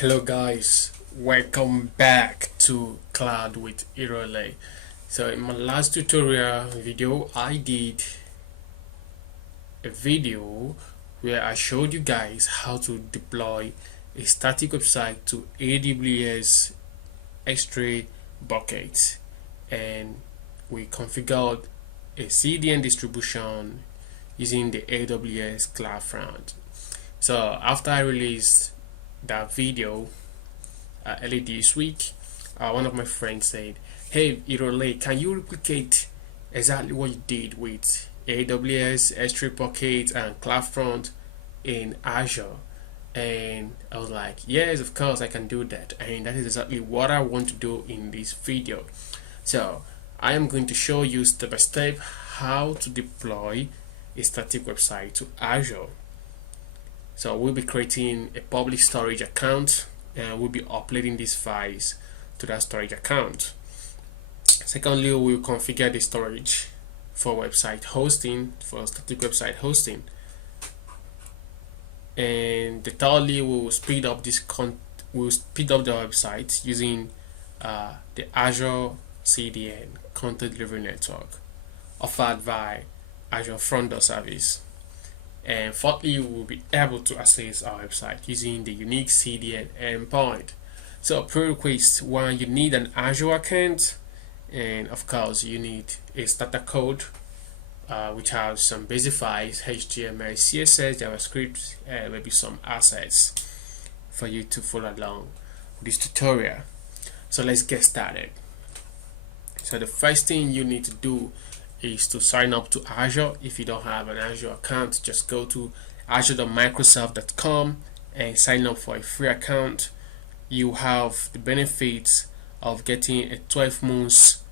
Hello guys, welcome back to Cloud with Irole. So in my last tutorial video I did a video where I showed you guys how to deploy a static website to AWS S3 buckets, and we configured a CDN distribution using the AWS CloudFront. So after I released that video early this week, one of my friends said, "Hey Irole, can you replicate exactly what you did with AWS S3 buckets and CloudFront in Azure?" And I was like, yes, of course I can do that, and that is exactly what I want to do in this video. So I am going to show you step by step how to deploy a static website to Azure. So we'll be creating a public storage account and we'll be uploading these files to that storage account. Secondly, we'll configure the storage for website hosting, for static website hosting. And thirdly, we'll speed up the website using the Azure CDN Content Delivery Network offered by Azure Front Door Service. And fourthly, we'll be able to access our website using the unique CDN endpoint. So prerequisites: one, you need an Azure account, and of course you need a starter code which has some basic files, HTML, CSS, JavaScript, and maybe some assets for you to follow along with this tutorial. So let's get started. So the first thing you need to do is to sign up to Azure. If you don't have an Azure account, just go to azure.microsoft.com and sign up for a free account. You have the benefits of getting a 12 months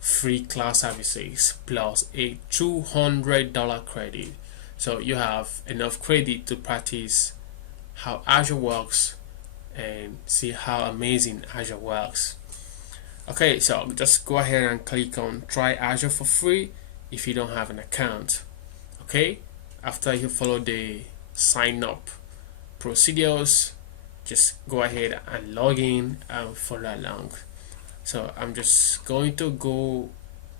free cloud services plus a $200 credit. So you have enough credit to practice how Azure works and see how amazing Azure works. Okay, so just go ahead and click on try Azure for free if you don't have an account. Okay, after you follow the sign up procedures, just go ahead and log in and follow along. So I'm just going to go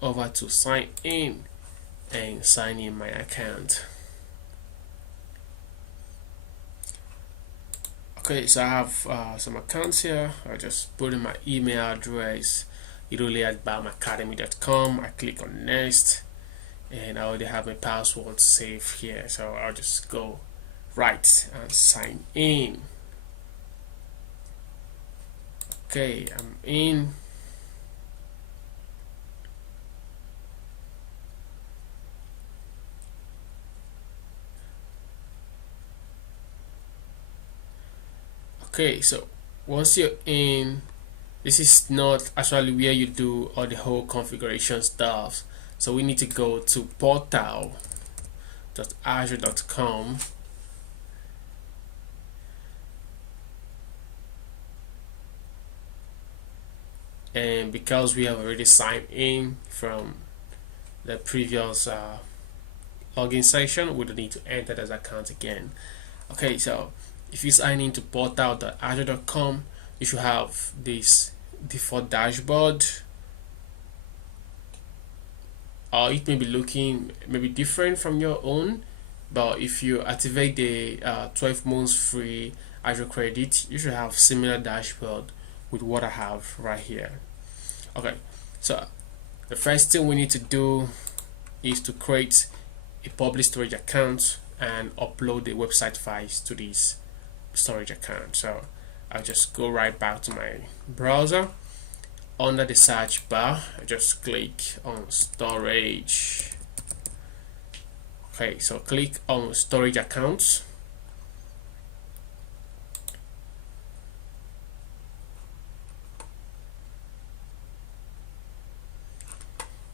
over to sign in and sign in my account. Okay, so I have some accounts here. I just put in my email address, irole@bamacademy.com. I click on next, and I already have my password saved here, so I'll just go right and sign in. Okay, I'm in. Okay, so once you're in, this is not actually where you do all the whole configuration stuff. So we need to go to portal.azure.com and because we have already signed in from the previous login section, we don't need to enter this account again. Okay, so if you sign into portal.azure.com, you should have this default dashboard, or it may be looking maybe different from your own, but if you activate the 12 months free Azure credit, you should have similar dashboard with what I have right here. Okay, so the first thing we need to do is to create a public storage account and upload the website files to this storage account. So I'll just go right back to my browser. Under the search bar, I just click on storage. Okay, so click on storage accounts.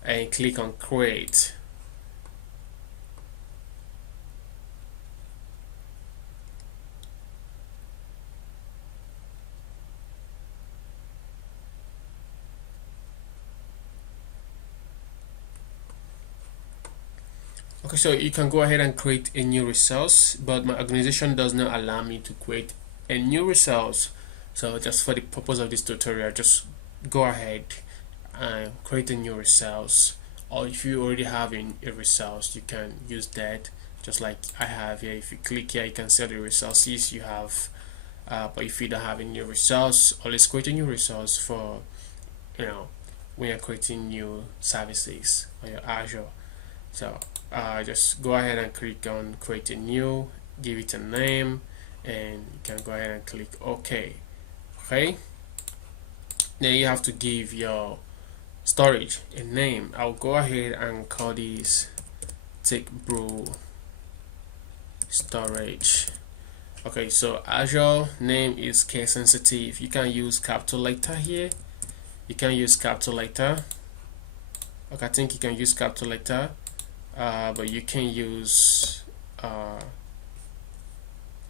And click on create. Okay, so you can go ahead and create a new resource, but my organization does not allow me to create a new resource So just for the purpose of this tutorial, just go ahead and create a new resource, or if you already have a resource, you can use that just like I have here. If you click here, you can see the resources you have, but if you don't have a new resource, always create a new resource for when you're creating new services on your Azure. So just go ahead and click on create a new, give it a name, and you can go ahead and click OK. Okay, then you have to give your storage a name. I'll go ahead and call this TechBro storage. Okay, so Azure name is case sensitive. You can use capital letter here. You can use capital letter. Okay, I think you can use capital letter, but you can use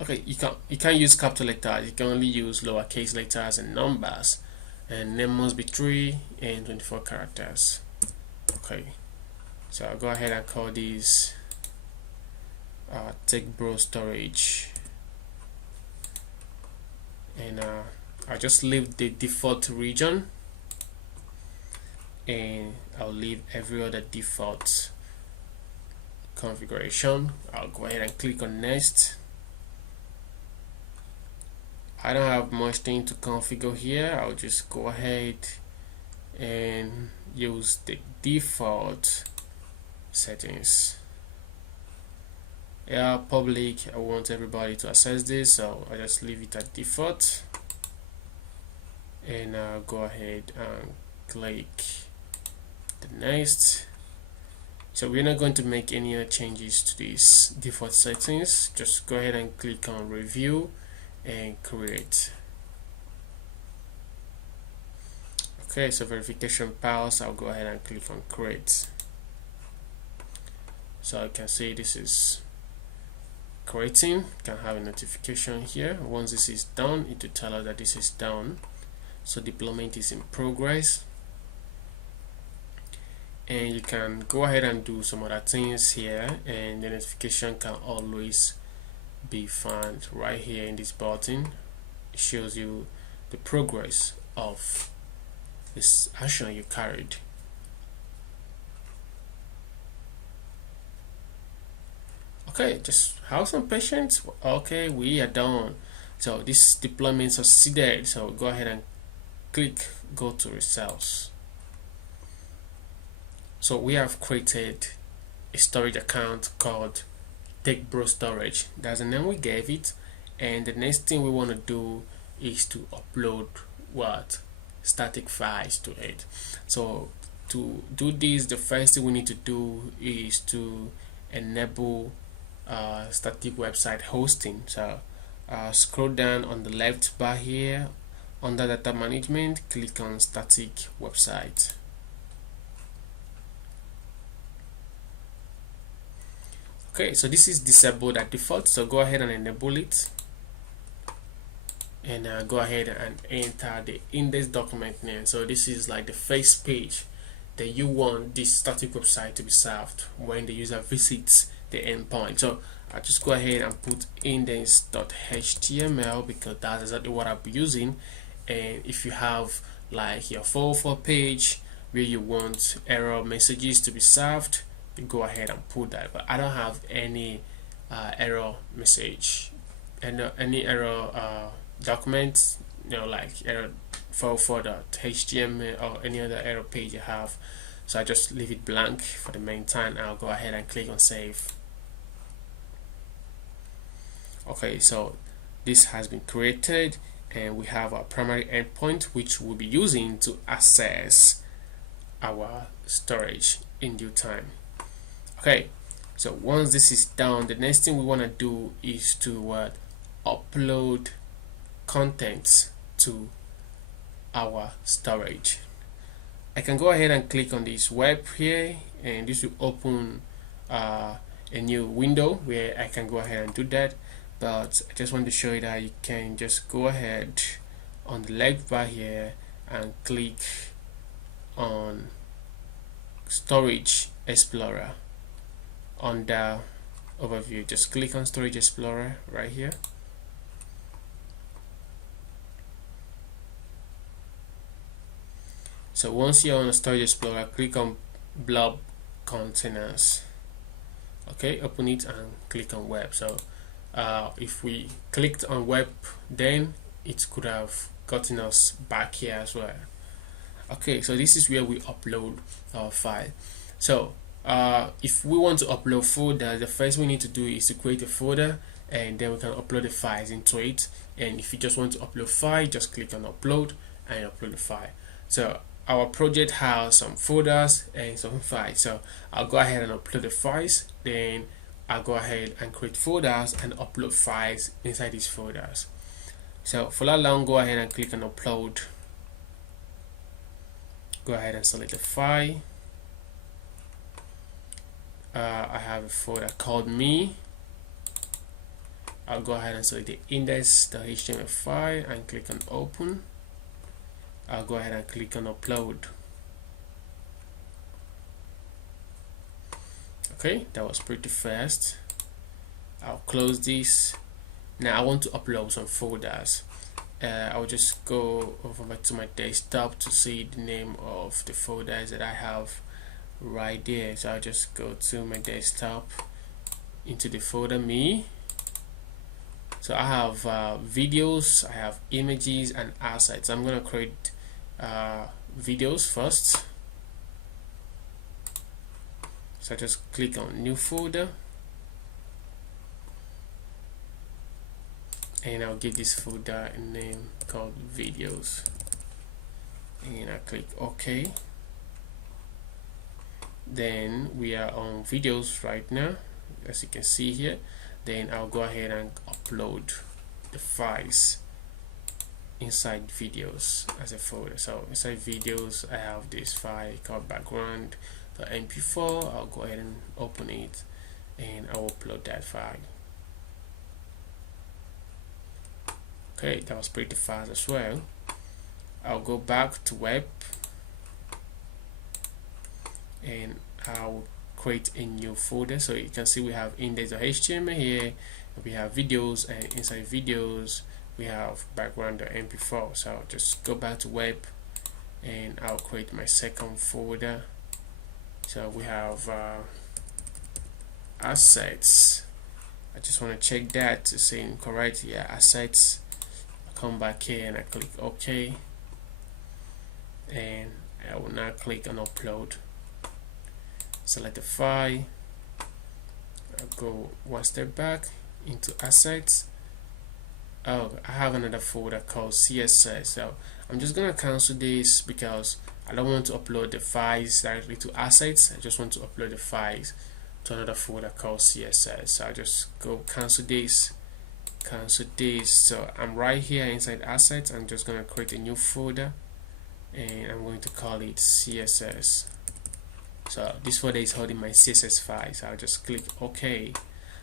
okay, you can't use capital letters. You can only use lowercase letters and numbers, and name must be 3 and 24 characters. Okay, so I'll go ahead and call this TechBro storage, and I'll just leave the default region, and I'll leave every other default configuration. I'll go ahead and click on next. I don't have much thing to configure here. I'll just go ahead and use the default settings. Yeah, public, I want everybody to access this, so I just leave it at default, and I'll go ahead and click the next. So we're not going to make any other changes to these default settings. Just go ahead and click on review and create. Okay, so verification pass, I'll go ahead and click on create. So you can see this is creating. You can have a notification here. Once this is done, it will tell us that this is done. So deployment is in progress, and you can go ahead and do some other things here, and the notification can always be found right here in this button. It shows you the progress of this action you carried. Okay, just have some patience. Okay, we are done. So this deployment succeeded. So go ahead and click go to resource. So we have created a storage account called TechBro storage. That's the name we gave it, and the next thing we want to do is to upload static files to it. So to do this, the first thing we need to do is to enable static website hosting. So scroll down on the left bar here under data management, click on static website. Okay, so this is disabled at default, so go ahead and enable it, and go ahead and enter the index document name. So this is like the first page that you want this static website to be served when the user visits the endpoint. So I just go ahead and put index.html because that's exactly what I'll be using. And if you have like your 404 page where you want error messages to be served, go ahead and put that. But I don't have any error message and any error document, like error 404.html or any other error page you have. So I just leave it blank for the meantime. I'll go ahead and click on save. Okay, so this has been created, and we have our primary endpoint which we'll be using to access our storage in due time. Okay, so once this is done, the next thing we want to do is to upload contents to our storage. I can go ahead and click on this web here, and this will open a new window where I can go ahead and do that. But I just want to show you that you can just go ahead on the left bar here and click on Storage Explorer under overview. Just click on Storage Explorer right here, So once you're on a Storage Explorer, click on blob containers. Okay, open it and click on web. So if we clicked on web, then it could have gotten us back here as well. Okay, so this is where we upload our file. So if we want to upload folder, the first we need to do is to create a folder, and then we can upload the files into it. And if you just want to upload file, just click on upload and upload the file. So our project has some folders and some files, so I'll go ahead and upload the files, then I'll go ahead and create folders and upload files inside these folders. So for that long, go ahead and click on upload. Go ahead and select the file. I have a folder called me. I'll go ahead and select the index.html file and click on open. I'll go ahead and click on upload. Okay, that was pretty fast. I'll close this. Now I want to upload some folders. I'll just go over to my desktop to see the name of the folders that I have right there. So I'll just go to my desktop, into the folder me. So I have videos, I have images and assets. I'm gonna create videos first. So I just click on new folder, and I'll give this folder a name called videos, and I click OK. Then we are on videos right now, as you can see here. Then I'll go ahead and upload the files inside videos as a folder. So inside videos, I have this file called background.mp4. I'll go ahead and open it, and I'll upload that file. Okay, that was pretty fast as well. I'll go back to web, and I'll create a new folder. So you can see we have index.html here, we have videos, and inside videos we have background.mp4. So I'll just go back to web, and I'll create my second folder. So we have assets. I just want to check that to say incorrect. Yeah, assets. I'll come back here and I click OK, and I will now click on upload. Select the file. I'll go one step back into assets. Oh, I have another folder called CSS. So I'm just gonna cancel this because I don't want to upload the files directly to assets. I just want to upload the files to another folder called CSS. So I just go cancel this, cancel this. So I'm right here inside assets. I'm just gonna create a new folder, and I'm going to call it CSS. So this folder is holding my CSS file. So I'll just click OK.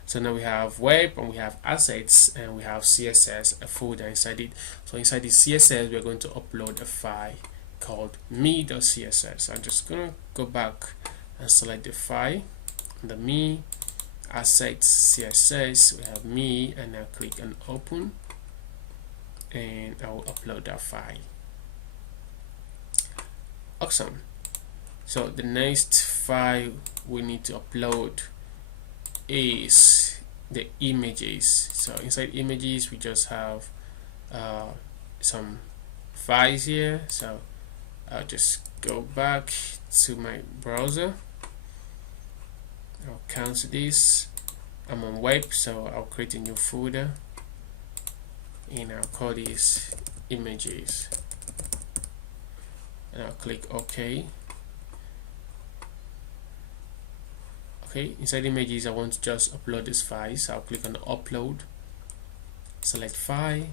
So now we have web, and we have assets, and we have CSS, a folder inside it. So inside the CSS, we're going to upload a file called me.css. I'm just gonna go back and select the file, the me, assets, CSS, we have me, and now click on open, and I will upload that file. Awesome. So the next file we need to upload is the images. So inside images, we just have some files here. So I'll just go back to my browser. I'll cancel this. I'm on web, so I'll create a new folder, and I'll call this images, and I'll click OK. Okay, inside images, I want to just upload this file, so I'll click on upload, select file,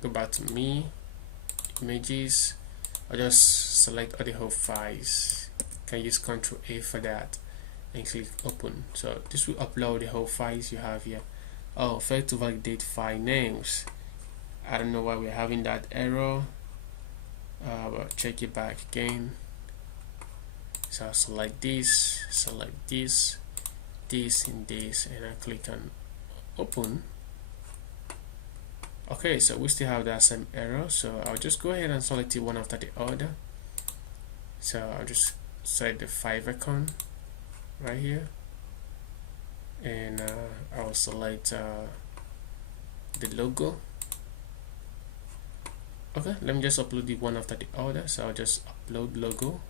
go back to me, images. I'll just select all the whole files. You can use Ctrl A for that, and click open. So this will upload the whole files you have here. Oh, failed to validate file names. I don't know why we're having that error, but check it back again. So I'll select this, this, and this, and I click on open, Okay, so we still have that same error, so I'll just go ahead and select it one after the other. So I'll just select the favicon right here, and I'll select the logo. Okay, let me just upload it one after the other. So I'll just upload logo,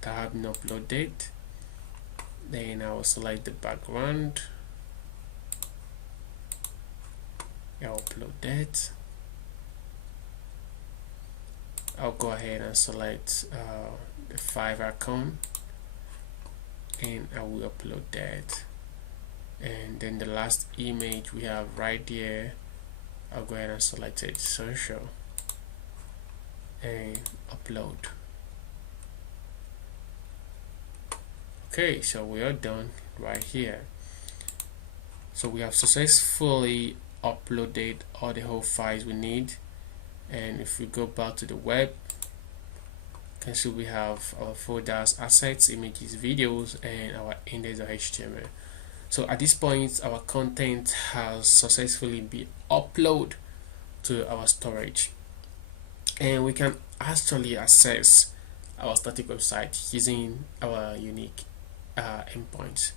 tab no upload date, then I will select the background, I'll upload that. I'll go ahead and select the Fiverr account, and I will upload that. And then the last image we have right there, I'll go ahead and select it, social, and upload. Okay, so we are done right here. So we have successfully uploaded all the whole files we need. And if we go back to the web, you can see we have our folders, assets, images, videos, and our index.html. So at this point, our content has successfully been uploaded to our storage, and we can actually access our static website using our unique endpoints.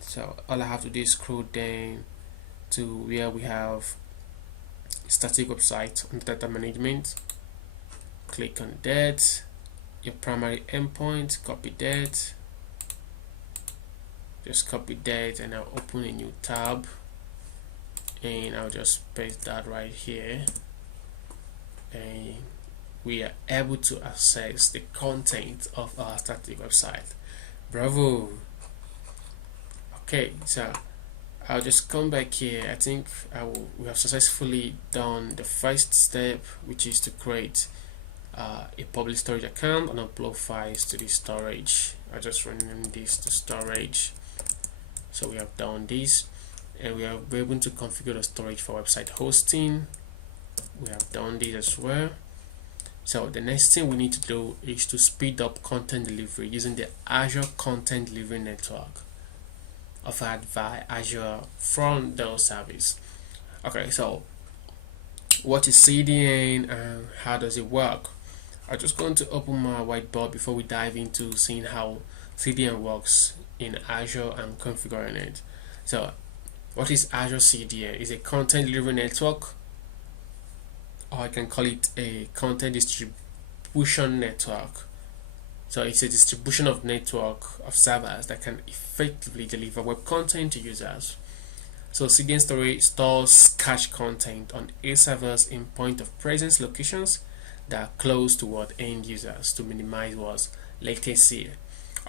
So all I have to do is scroll down to where we have static website on data management. Click on that, your primary endpoint, copy that, just copy that, and I'll open a new tab, and I'll just paste that right here, and we are able to access the content of our static website. Bravo. Okay, so I'll just come back here. I think we have successfully done the first step, which is to create a public storage account and upload files to the storage. I'll just rename this to storage. So we have done this, and we are able to configure the storage for website hosting. We have done this as well. So the next thing we need to do is to speed up content delivery using the Azure Content Delivery Network offered by Azure Front Door Service. Okay, so what is CDN and how does it work? I'm just going to open my whiteboard before we dive into seeing how CDN works in Azure and configuring it. So what is Azure CDN? It's a content delivery network, or I can call it a content distribution network. So it's a distribution of network of servers that can effectively deliver web content to users. So CDN storage stores cache content on A servers in point of presence locations that are close to end users to minimize latency.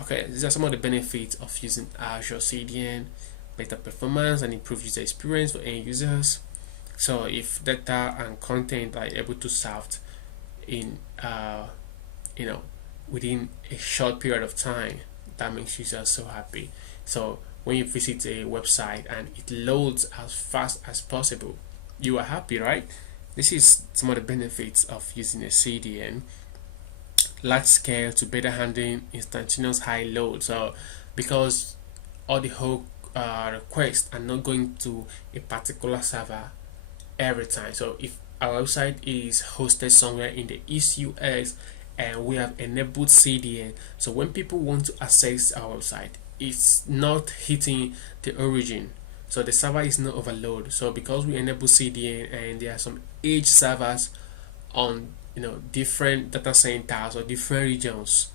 Okay, these are some of the benefits of using Azure CDN: better performance and improved user experience for end users. So if data and content are able to served in within a short period of time, that makes users so happy. So when you visit a website and it loads as fast as possible, you are happy, right? This is some of the benefits of using a CDN. Large scale to better handling instantaneous high load. So because all the whole requests are not going to a particular server every time. So if our website is hosted somewhere in the East US and we have enabled CDN, so when people want to access our website, it's not hitting the origin, so the server is not overloaded. So because we enable CDN and there are some edge servers on different data centers or different regions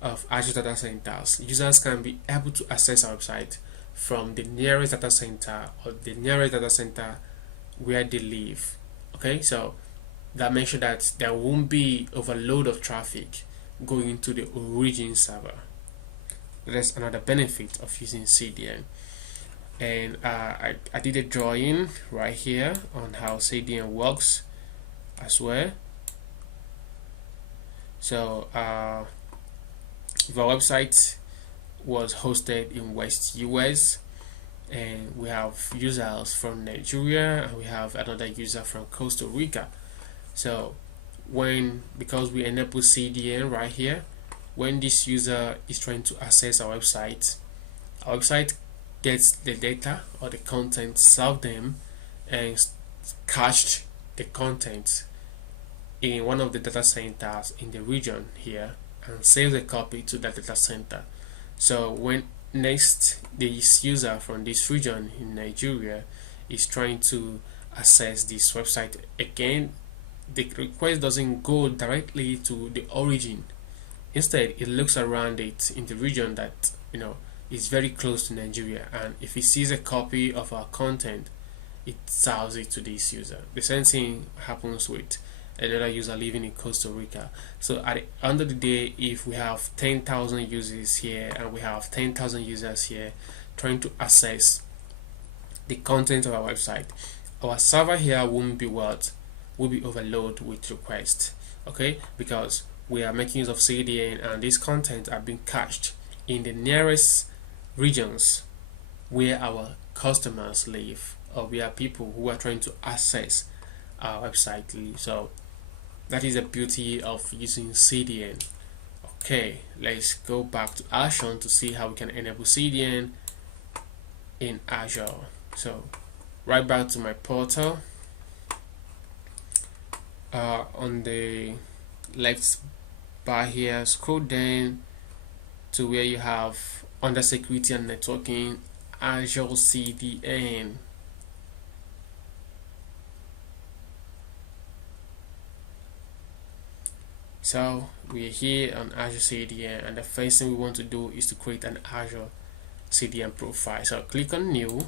of Azure data centers, users can be able to access our website from the nearest data center or the nearest data center where they live. Okay, so that makes sure that there won't be overload of traffic going to the origin server. That's another benefit of using CDN. And I did a drawing right here on how CDN works as well. So if our website was hosted in West US and we have users from Nigeria and we have another user from Costa Rica, so because we enable CDN right here, when this user is trying to access our website gets the data or the content, serve them, and cached the content in one of the data centers in the region here, and saves a copy to that data center. So when next this user from this region in Nigeria is trying to access this website again, the request doesn't go directly to the origin. Instead, it looks around it in the region that is very close to Nigeria, and if it sees a copy of our content, it serves it to this user. The same thing happens with another user living in Costa Rica. So at the end of the day, if we have 10,000 users here and we have 10,000 users here trying to access the content of our website, our server here won't be will be overloaded with requests, okay, because we are making use of CDN, and these content are being cached in the nearest regions where our customers live, or where people who are trying to access our website live. So that is the beauty of using CDN. Okay, let's go back to Azure to see how we can enable CDN in Azure. So right back to my portal. On the left bar here, scroll down to where you have under security and networking, Azure CDN. So we're here on Azure CDN, and the first thing we want to do is to create an Azure CDN profile. So click on new,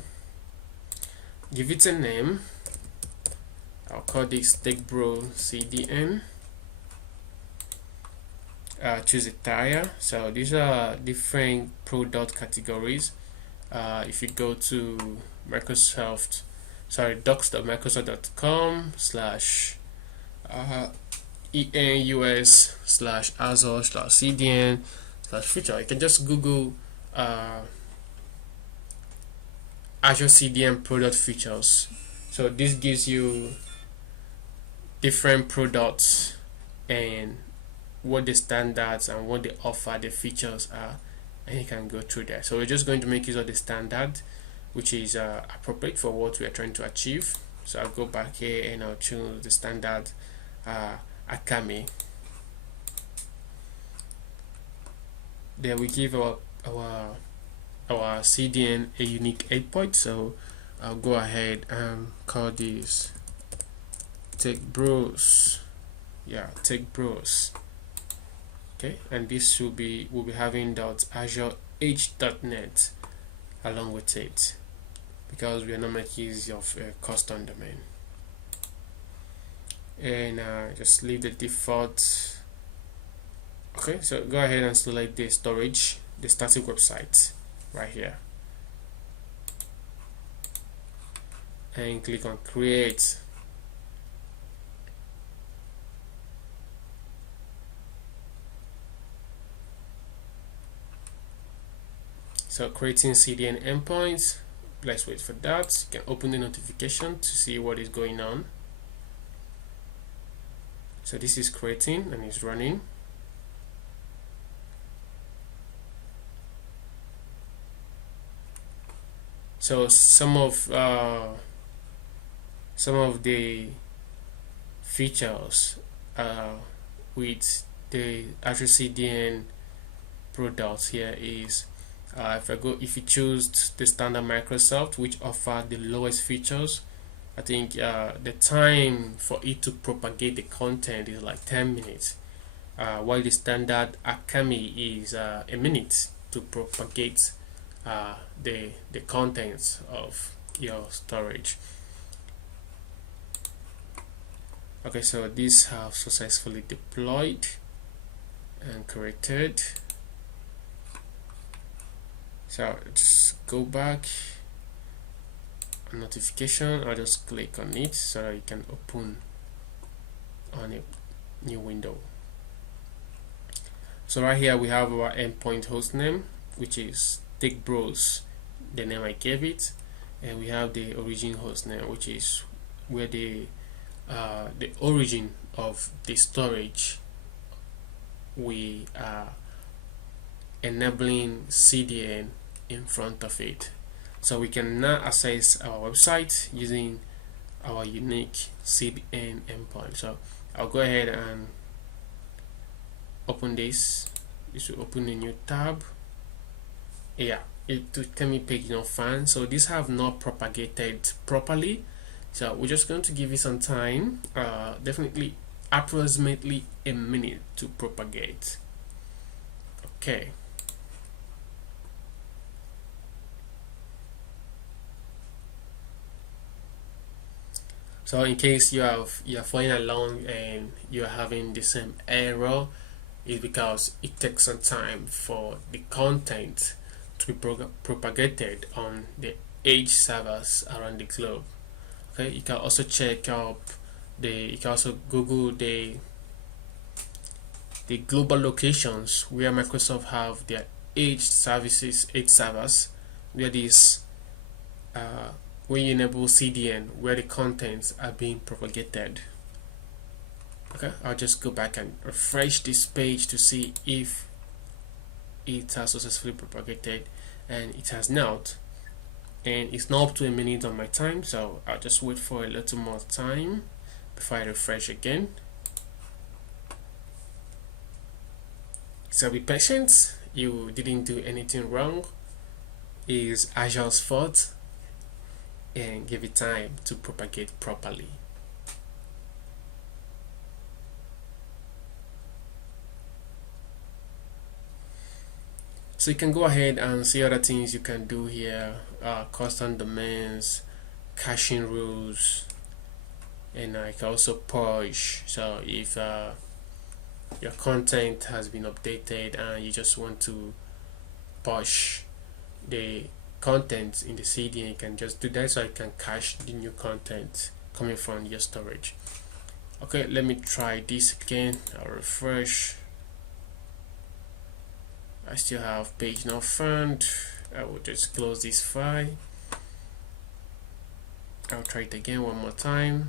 give it a name. I'll call this TechBro CDN. Choose a tier. So these are different product categories. If you go to docs.microsoft.com/enus/azure/cdn/feature, you can just Google Azure CDN product features. So this gives you different products and what the standards and what they offer, the features are, and you can go through that. So we're just going to make use of the standard, which is appropriate for what we are trying to achieve. So I'll go back here and I'll choose the standard Akami. There we give our CDN a unique endpoint. So I'll go ahead and call this TechBros. TechBros. Okay, and this will be we'll be having .azure-h.net along with it, because we are not making use of a custom domain. And just leave the default. Okay, so go ahead and select the storage, the static website right here, and click on create. So creating CDN endpoints, let's wait for that. You can open the notification to see what is going on. So this is creating and it's running. So some of the features with the Azure CDN products here is if you choose the standard Microsoft, which offer the lowest features, I think the time for it to propagate the content is like 10 minutes, while the standard Akami is a minute to propagate the contents of your storage. Okay, so these have successfully deployed and created. So just go back, notification, I'll just click on it so that you can open on a new window. So right here we have our endpoint hostname, which is TechBros, the name I gave it, and we have the origin hostname, which is where the origin of the storage we are enabling CDN in front of it. So we can now access our website using our unique CDN endpoint. So I'll go ahead and open this. This will open a new tab. Yeah, it will tell me page not found. So these have not propagated properly. So we're just going to give it some time, definitely approximately a minute to propagate. Okay. So in case you're following along and you're having the same error, it's because it takes some time for the content to be propagated on the edge servers around the globe. Okay, you can also check up you can also Google the global locations where Microsoft have their edge servers, where this when you enable CDN, where the contents are being propagated. Okay, I'll just go back and refresh this page to see if it has successfully propagated, and it has not. And it's not up to a minute on my time, so I'll just wait for a little more time before I refresh again. So be patient, you didn't do anything wrong. It's Azure's fault, and give it time to propagate properly. So you can go ahead and see other things you can do here, custom domains, caching rules, and I can also purge. So if your content has been updated and you just want to purge the content in the CDN, you can just do that, so you can cache the new content coming from your storage. Okay, let me try this again. I'll refresh. I still have page not found. I will just close this file. I'll try it again one more time.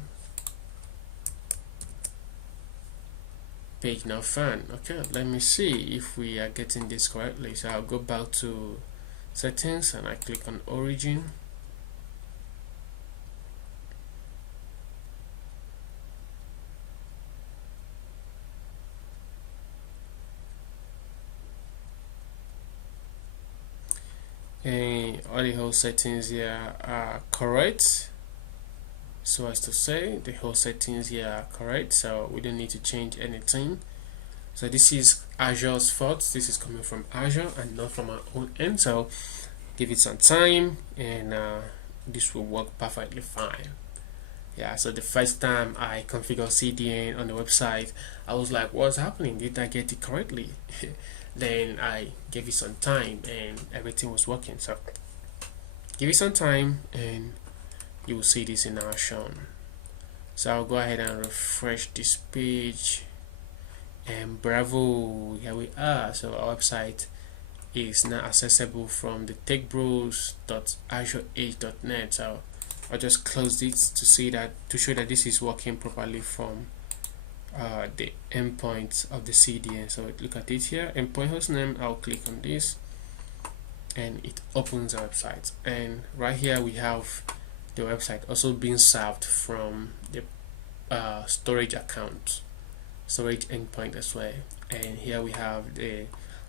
Page not found. Okay, let me see if we are getting this correctly. So I'll go back to settings and I click on origin. And all the whole settings here are correct, so as to say the whole settings here are correct, so we don't need to change anything. So this is Azure's fault. This is coming from Azure and not from our own end, so give it some time and this will work perfectly fine. Yeah, so the first time I configured CDN on the website, I was like, what's happening? Did I get it correctly? Then I gave it some time and everything was working. So give it some time and you will see this in action. So I'll go ahead and refresh this page, and bravo, here we are. So our website is now accessible from the techbros.azureedge.net. So I'll just close this to show that this is working properly from the endpoint of the CDN. So look at it here, endpoint hostname. I'll click on this and it opens the website, and right here we have the website also being served from the storage account, storage endpoint as well, and here we have the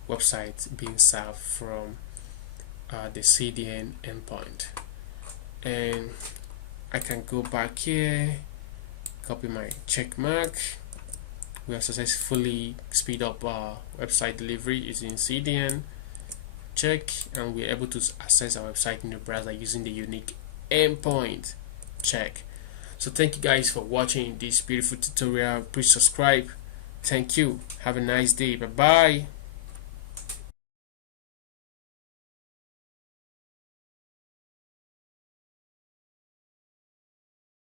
website being served from the CDN endpoint. And I can go back here, copy my check mark. We have successfully speed up our website delivery using CDN. Check, and we're able to access our website in the browser using the unique endpoint. Check. So thank you guys for watching this beautiful tutorial. Please subscribe. Thank you. Have a nice day. Bye bye.